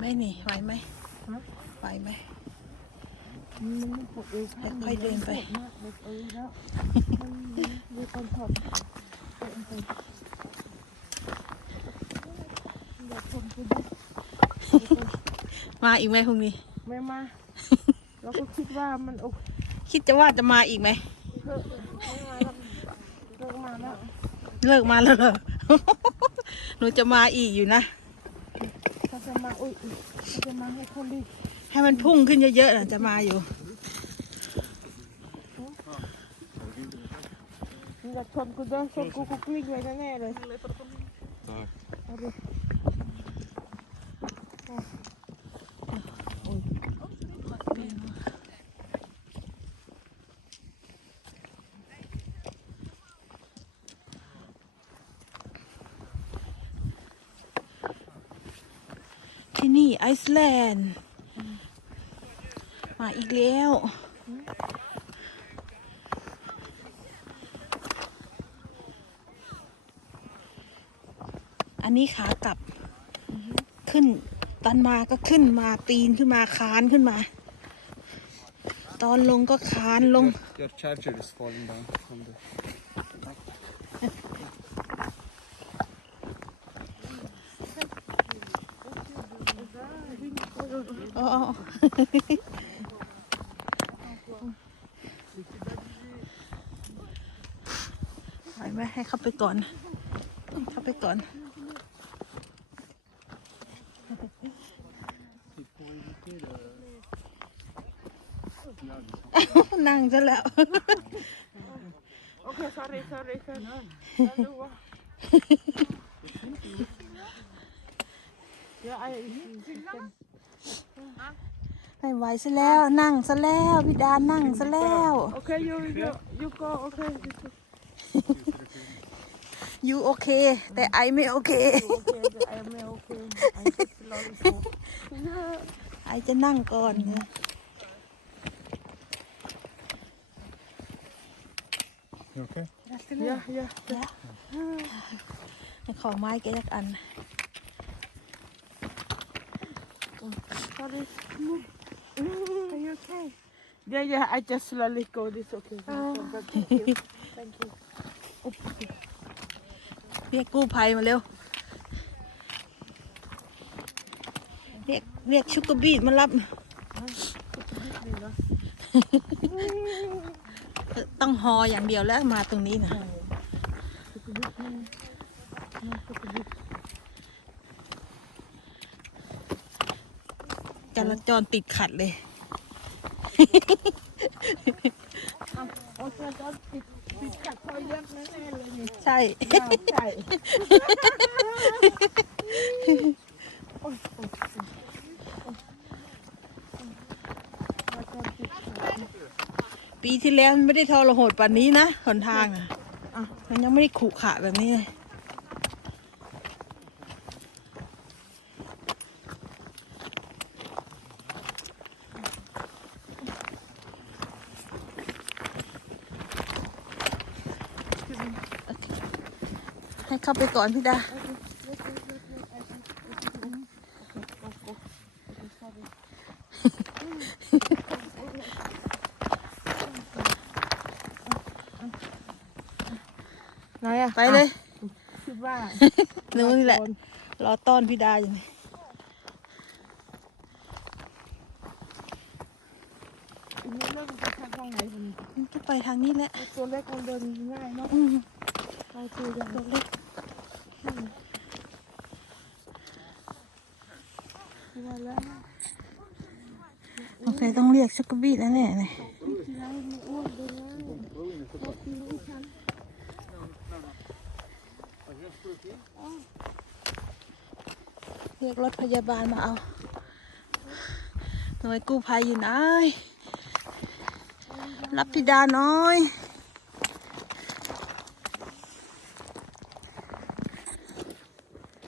ไหมนี่ไหวไหมฮะไหวไหมมันไม่ปวดเอวข้างค่อยๆเดินไปปวดมากเลยเออแล้วมันดูตอนถอดเดินไปอยากชมคุณดิมาอีกไหมพรุ่งนี้ ไม่มา เราก็คิดว่ามันโอเคคิดจะว่าจะมาอีกไหมเถอะไม่มาแล้วเลิกมาแล้วเลิกมาแล้วเหรอหนูจะมาอีกอยู่นะถ้า จะมาอุ้ยถ้าจะมาให้คนดีให้มันพุ่งขึ้นเยอะๆน่ะจะมาอยู่อยากชนกูเดินชนกูกูกลิ้งเลยแน่ๆเลย Tak. เอาดิ ไอซ์แลนด์ มาอีกแล้ว อันนี้ขากลับขึ้นตอนมาก็ขึ้นมาปีนขึ้นมาคานขึ้นมา ตอนลงก็คานลง Your, your charger is falling down from the. อ๋อไหวไหมให้เข้าไปก่อนเข้าไปก่อน นั่งซะแล้วโอเค sorry sorry sorry แล้วดูว่าเดี๋ยว ไอ้ไม่ไหวซะแล้ว นั่งซะแล้วพี่ดานั่งซะแล้ว โอเค you you you go โอเคยูโอเค แต่ไอไม่โอเคโอเค I am okay I just slowly go ไอจะนั่งก่อนเนี่ย You okay? yeah yeah ขอไม้แกยักอัน sorry are you okay yeah yeah I just slowly go this okay thank you thank you เรียกกู้ภัยมาเร็ว เรียกเรียกชุกกระบีดมารับ ต้องฮออย่างเดียวแล้วมาตรงนี้นะ ราจรติดขัดเลยโอเคก็ปิดปิดขัดเขาเยอะแน่ๆเลยนี่ใช่อ้าวใช่ปีที่แล้วมันไม่ได้ทรหดป่านนี้นะหนทางอะอะมันยังไม่ได้ขรุขระแบบนี้เลย ให้เข้าไปก่อนพี่ดา ไหนอะไปเลย คิดว่านู้นนี่แหละ รอต้อนพี่ดาอยู่นี่อันนี้เริ่มจะทางไหนมันมันก็ไปทางนี้แหละ ตัวเล็กมันเดินง่ายเนาะอืม ไปตัวเล็กตัวเล็กว่าแล้ว โอเคต้องเรียกชุกกระบีดแล้วแน่เลยที่ไหนมันอ้วนเลยนะรถตีลูกฉันเรียกรถพยาบาลมาเอาหน่วยกู้ภัยอยู่ไหนรับพี่ดาหน้อย